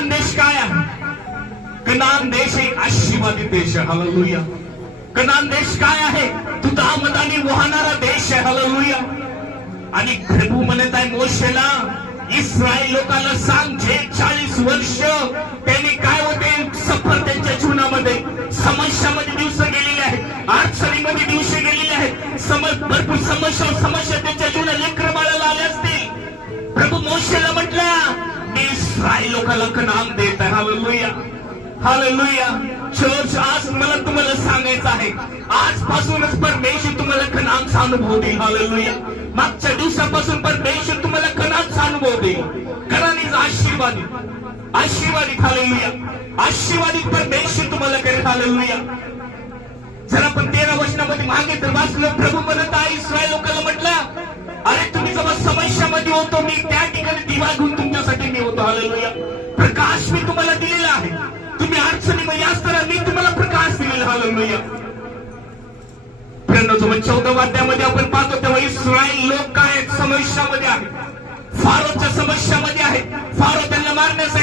कनान देश काय आहे? कनान देश एक आशीर्वादित देश आहे. हालेलुया. कनान देश काय आहे? दुधामधाने वाहणारा देश आहे. हालेलुया. आणि प्रभू म्हणत आहे मोशेला, इस्रायल लोकांना सांग, जे 40 वर्ष त्यांनी काय होते सफर त्यांच्या जीवनामध्ये समस्यामध्ये दिवस गेलेले आहेत, अडचणीमध्ये दिवस गेलेले आहेत, भरपूर समस्या त्यांच्या जीवनात लेकरं बाळाला आले असतील. प्रभू मोशेला म्हटलं, मी इस्रायल लोकांना कनान देत आहे. हालेलुया. हालेलुया. चर्च, आज मला तुम्हाला सांगायचं आहे, आजपासूनच परमेश्वर तुम्हाला कनानचा अनुभव देईल. हालेलुया. मागच्या दिवसापासून परमेश्वर तुम्हाला कनानचा अनुभव देईल. कनान आशीर्वादित, आशीर्वादित. हालेलुया. आशीर्वादित परमेश्वर तुम्हाला करेल. हालेलुया. जर आपण 13 वचनामध्ये मागे तर वाचलं, प्रभू म्हणत आहे इस्रायल लोकांना म्हटलं, अरे तुम्ही जेव्हा समस्यामध्ये होतो, मी त्या ठिकाणी दिवा घेऊन तुमच्यासाठी मी होतो. हालेलुया. प्रकाश मी तुम्हाला दिलेला आहे. तुम्ही अडचणीमध्ये असताना मी तुम्हाला प्रकाश दिलेला. हालेलुया. 14व्या अध्यायामध्ये आपण पाहतो तेव्हा इस्रायल लोक काय समस्यामध्ये आहेत, फारोच्या समस्यामध्ये आहेत. फारो त्यांना मारण्यासाठी